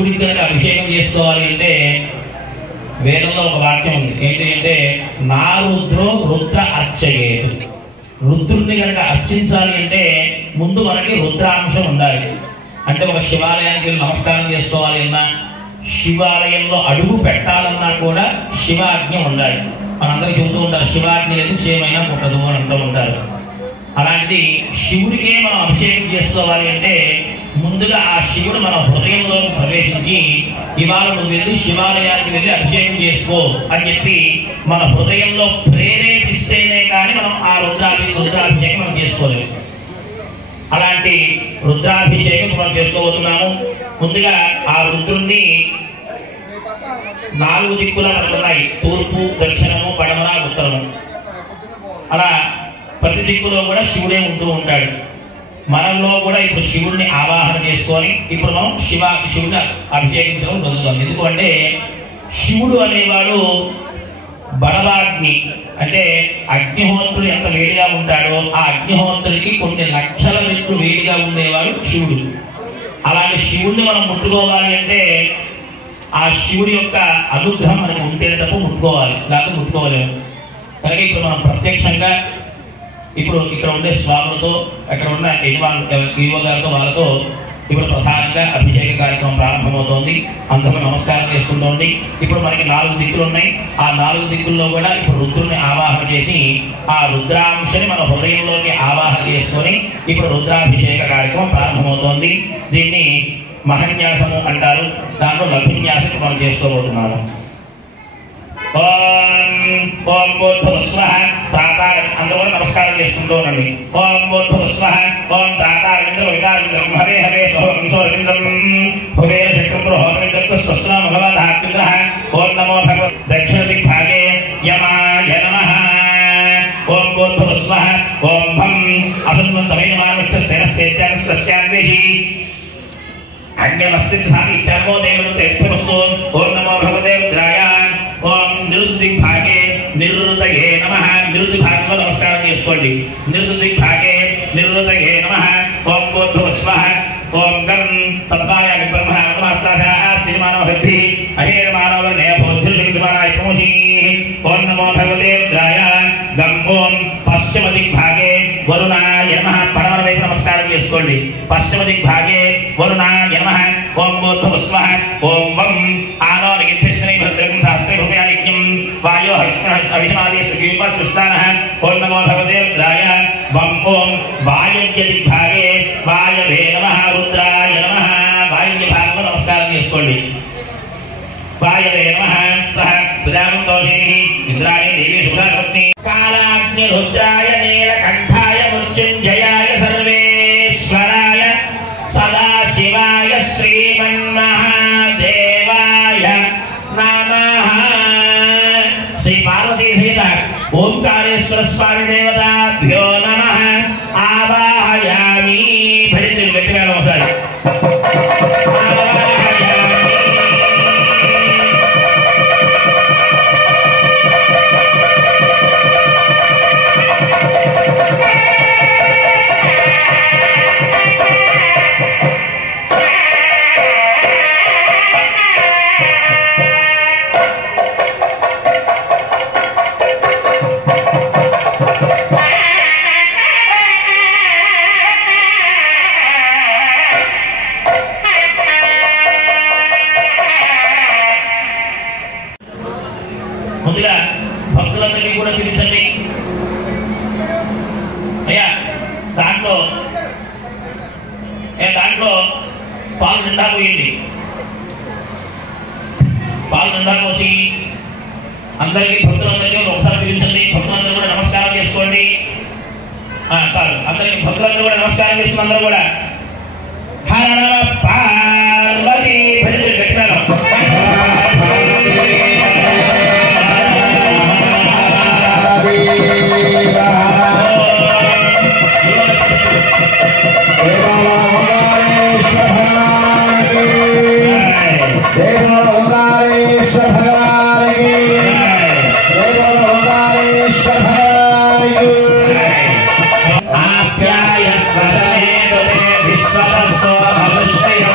శివుడికి కనుక అభిషేకం చేసుకోవాలి అంటే వేదంలో ఒక వాక్యం ఉంది. ఏంటి అంటే నా రుద్రో రుద్ర అర్చయేతు. రుద్రుడిని కనుక అర్చించాలి అంటే ముందు మనకి రుద్రాంశం ఉండాలి. అంటే ఒక శివాలయానికి వెళ్ళి నమస్కారం చేసుకోవాలి అన్నా, శివాలయంలో అడుగు పెట్టాలన్నా కూడా శివాజ్ఞ ఉండాలి. మనందరికీ చెబుతూ ఉంటారు శివాజ్ఞ లేదు శివమైనా పుట్టదు అని అంటూ ఉంటారు. అలాంటిది శివుడికే మనం అభిషేకం చేసుకోవాలి అంటే ముందుగా ఆ శివుడు మన హృదయంలో ప్రవేశించి ఇవాళ నువ్వు వెళ్ళి శివాలయానికి వెళ్ళి అభిషేకం చేసుకో అని చెప్పి మన హృదయంలో ప్రేరేపిస్తేనే కానీ మనం ఆ రుద్రాభిషేకం మనం చేసుకోలేము. అలాంటి రుద్రాభిషేకం మనం చేసుకోబోతున్నాము. ముందుగా ఆ రుద్రుణ్ణి 4 దిక్కుల మనకున్నాయి. తూర్పు, దక్షిణము, పడమర, ఉత్తరము. అలా ప్రతి దిక్కులో కూడా శివుడే ఉంటూ ఉంటాడు. మనలో కూడా ఇప్పుడు శివుడిని ఆవాహన చేసుకొని ఇప్పుడు మనం శివుడిని అభిషేకించడం జరుగుతుంది. ఎందుకంటే శివుడు అనేవాడు బడవాగ్ని, అంటే అగ్నిహోత్రుడు ఎంత వేడిగా ఉంటాడో ఆ అగ్నిహోత్రుడికి కొన్ని లక్షల రెట్లు వేడిగా ఉండేవాడు శివుడు. అలాంటి శివుడిని మనం ముట్టుకోవాలి అంటే ఆ శివుడి యొక్క అనుగ్రహం మనకు ఉంటేనే తప్ప ముట్టుకోవాలి, లేకపోతే ముట్టుకోలేము. కనుక ఇప్పుడు మనం ప్రత్యక్షంగా ఇప్పుడు ఇక్కడ ఉండే స్వాములతో అక్కడ ఉన్న ఈవో గారితో వాళ్ళతో ఇప్పుడు ప్రధానంగా అభిషేక కార్యక్రమం ప్రారంభమవుతోంది. అందరూ నమస్కారం చేసుకుంటోండి. ఇప్పుడు మనకి 4 దిక్కులు ఉన్నాయి. ఆ 4 దిక్కుల్లో కూడా ఇప్పుడు రుద్రుని ఆవాహన చేసి ఆ రుద్రాంశని మన హృదయంలోకి ఆవాహన చేసుకొని ఇప్పుడు రుద్రాభిషేక కార్యక్రమం ప్రారంభమవుతోంది. దీన్ని మహన్యాసము అంటారు. దాంట్లో లఘున్యాసం మనం చేసుకోబోతున్నాము. ఓం భూర్భువస్వః త్రాతారం. అందరూ కూడా నమస్కారం చేసుకుంటూ ఉండండి. ఓం భూర్భువస్వః ఓం త్రాతారం హరే హరే సోహంసోరవిందం హువేర చక్రం హోమవిందం స్వస్నా భగవదాత్మికః. ఓం నమో భగవత్ దక్షిణ దిగ్భాగే యమాయ నమః. ఓం భూర్భువస్వః ఓం భం అసన్వంతమైనమానశ్చేనశ్చేత్యాన్వేషి అన్యమస్తి సామి చర్మో దేవతే పురస్తో. ఓం నమో భగవతే రుద్రాయ. ఓం నిరుద్దిగ్భాగే నిరుతయే నమః. నిరుద్దిగ్భాగంలో నమస్కారం చేసుకోండి. నిరుద్దిగ్భాగే నిరుతయే నమః. ఓం భూర్భువస్వః ఓం గం తద్వాయ బ్రహ్మణాస్తిమానోభిః అహేరమానవర్ణయభోద్ధిర్విద్యమానాయ ప్రమోషీ. ఓం నమో భగవతే రుద్రాయ. గం ఓం పశ్చిమ దిగ్భాగే వరుణాయ నమః. పడమర వైపు నమస్కారం చేసుకోండి. పశ్చిమ దిగ్భాగే వరుణాయ నమః. ఓం భూర్భువస్వః ఓం వం ఆనో నిగిత్తిష్ఠిని భద్రం శాస్త్రే భూమ్యాయజ్ఞం వాయో హవిషమాది సుఖీపృష్టానః. ఓం నమో భగవతే రుద్రాయ. వం ఓం వాయవ్య దిగ్భాగే వాయవే నమః రుద్రాయ నమః. వాయవ్య భాగంలో నమస్కారం చేసుకోండి. వాయవే నమః. ప్రజానం దోషిని ఇంద్రాయ దేవి సుధాపత్ని కాలాగ్ని రుద్రాయ నీలకంఠాయ మృత్యుంజయాయ సర్వేశ్వరాయ సదాశివాయ శ్రీమన్మహాదేవాయ నమః. శ్రీ పార్వతీ సహిత ఓంకారేశ్వర స్వామి దేవతాభ్యో నమః. ఆవాహయామి. భరితులు గట్టి వేళ ఒకసారి ముందుగా భక్తులందరినీ కూడా చూపించండి. అయ్యా దాంట్లో పాలు నిండా పోయింది. పాలు నిండా పోసి అందరికీ భక్తులందరికీ ఒకసారి చూపించండి. భక్తులందరూ కూడా నమస్కారం చేసుకోండి. చాలు అందరికీ భక్తులందరూ కూడా నమస్కారం చేసుకుని అందరూ కూడా హర పార్వతీ భజన గట్టినాను. आप्याय स्वमेव विश्वतस्व भविष्यः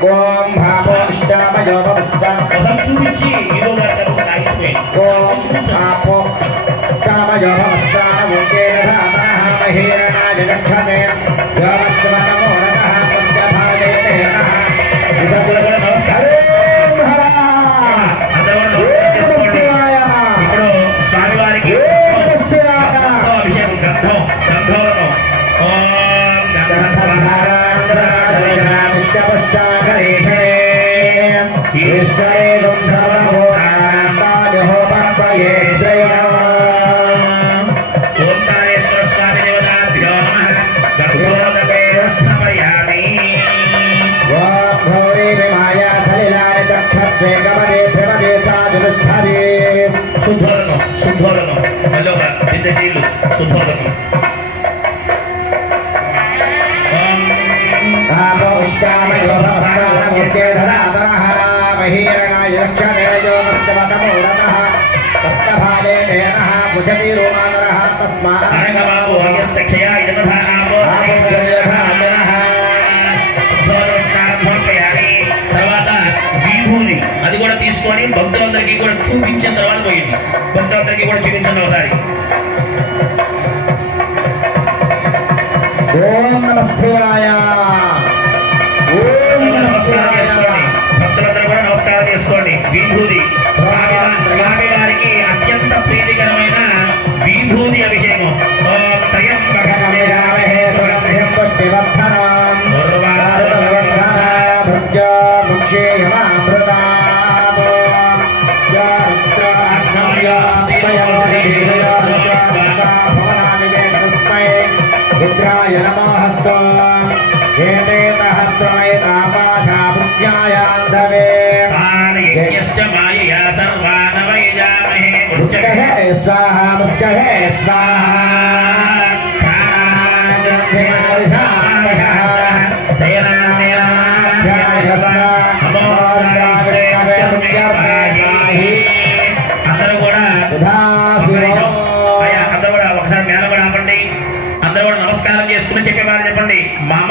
Om Bhaposhta Majopasta Om Bhaposhta Majopasta Mukera Dhamaha Mahirana Jagachate Yavasvata Morataha Patyabhajete అది కూడా తీసుకొని భక్తులందరికీ కూడా చూపించిన తర్వాత పోయింది. భక్తులందరికీ కూడా చూపించండి ఒకసారి. ఓం నమః శివాయ. ఓం నమః శివాయ. భక్తులందరూ కూడా నమస్కారం చేసుకోండి. విభూతి స్వామి వారికి అత్యంత ప్రీతికరమైన విభూతి అభిషేకం. स्वाहा मुच्चहे स्वाहा అందరూ కూడా ఒకసారి మేళ కూడా ఆపండి. అందరూ కూడా నమస్కారం చేసుకుని చెప్పేవారు చెప్పండి. మామ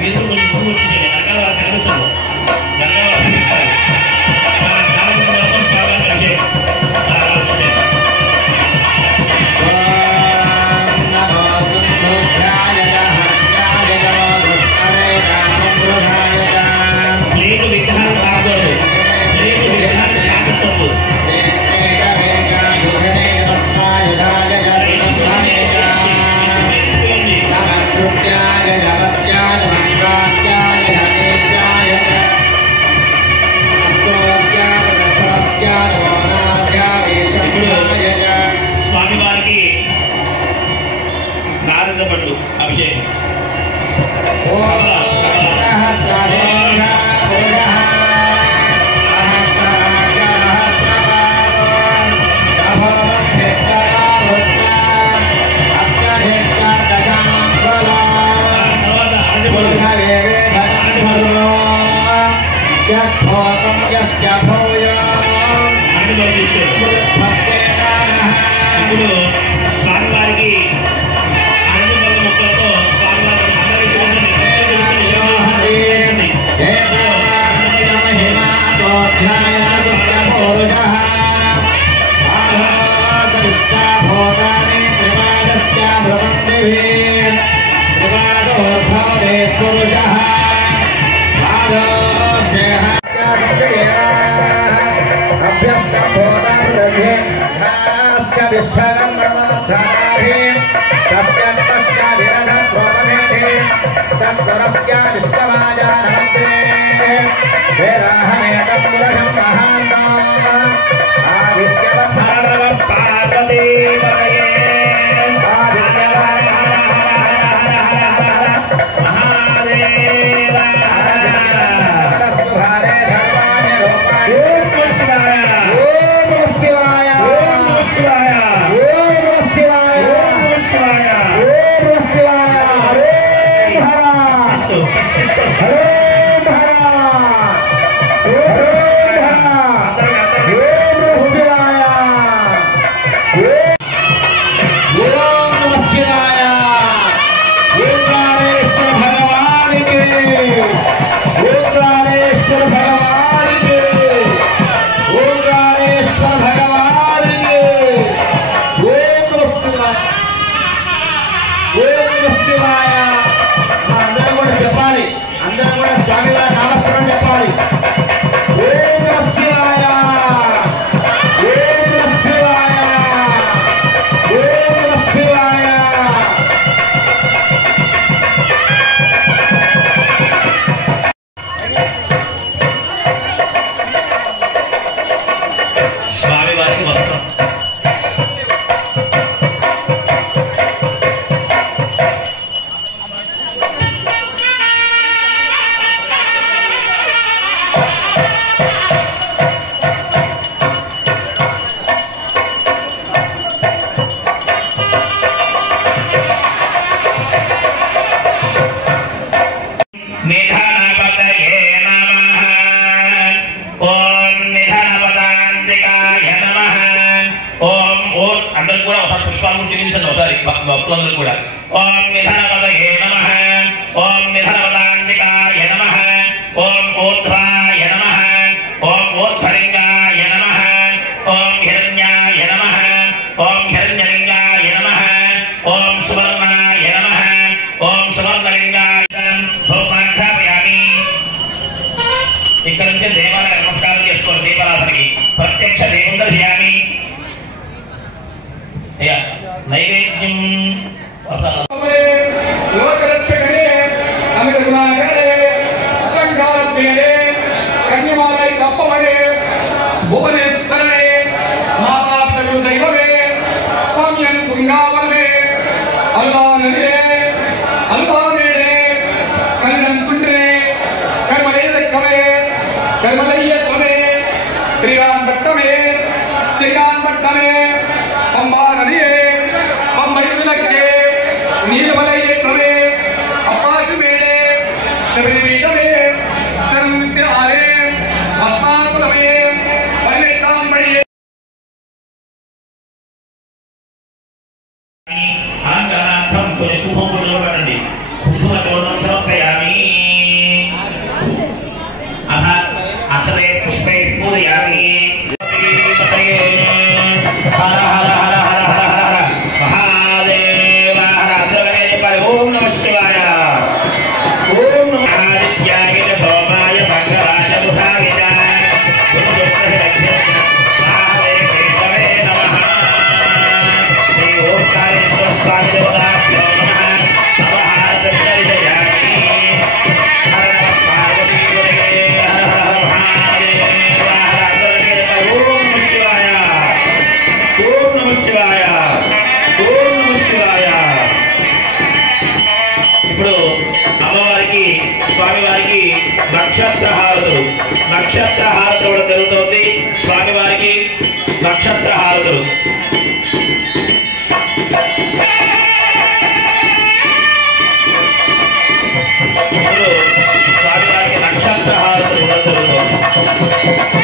మీరు ముందు వచ్చేసేయండి. గంగావారు కనిపించదు, గంగావారు కనిపించాలి. స్వామి కలిసే ప్లేటు విగ్రహాలు కాకూడదు, ప్లేటు విగ్రహాలు కాకూడదు. స్వామివారికి నారద పండు అభిషేకం. ఇప్పుడు స్వామివారికి అరటి మొక్కలతో భక్తులందరూ కూడా ఓం నిధనపదయే నమః, ఓం నిధనపదాంబికాయ నమః, ఓం ఊర్ధ్వాయ నమః, ఓం ఊర్ధ్వలింగాయ నమః, ఓం హిరణ్యాయ నమః, ఓం హిరణ్యలింగాయ నమః, ఓం సువర్ణాయ నమః, ఓం సువర్ణలింగాయ సౌమాఖ్యాపయామి. ఇక్కడ నుంచి దేవాలయ నమస్కారం చేసుకోండి. దీపారాధనకి ప్రత్యక్ష దేవుండ ధ్యామి. అయ్యా నైవేద్యం లోకరక్షకనే అమృతమాగరే సంకారప్రియే కన్యమాలై తప్పవడే భువనేశ్వరే మాతాపితృ దైవమే స్వామ్యం పుంగావనే అల్వాననే అల్వానేడే కన్నం కుండ్రే కర్మలేదక్కమే కర్మలయ్యత్వమే శ్రీరామ్ భట్టమే శ్రీరామ్ భట్టమే పంబా నదియే పంబైలకే నీలమలయ్యత్వమే అప్పాచుమేడే శబరిమీదమే శరణ్యారే భస్మాకులమే పరివేత్తాంబడియే ఆంగనాథం కొన్ని కుంభములు పడండి. కుంభుల గౌరవం సమర్పయామి. స్వామివారికి నక్షత్ర హారతులు కూడా జరుగుతోంది. స్వామివారికి నక్షత్ర హారతులు స్వామివారికి నక్షత్ర హారతులు కూడా జరుగుతోంది.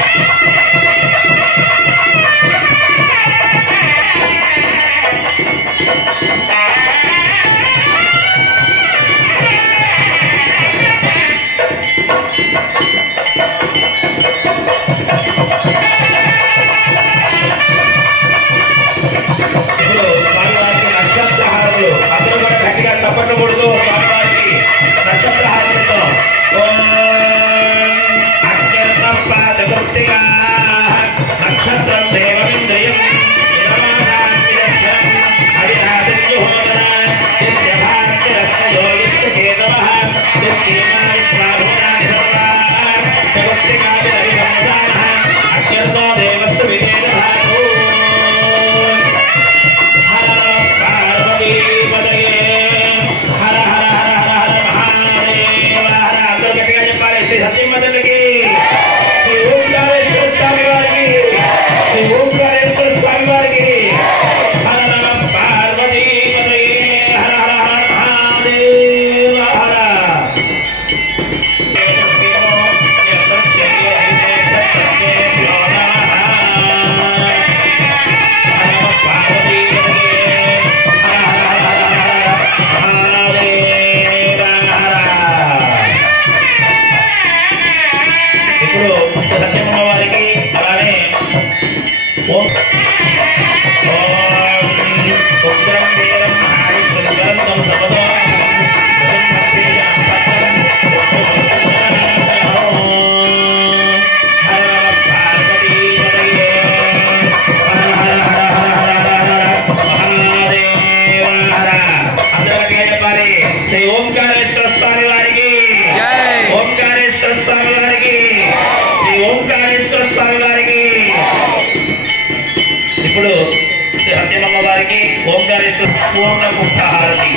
చప్పట్లకూడదు. స్వామివారికి నక్షత్ర హారతులతో నక్షత్రం దేవమింద్రియం ఇప్పుడు సత్యమ్మ వారికి ఓంకారేశ్వర పూర్ణ ముక్త హారతి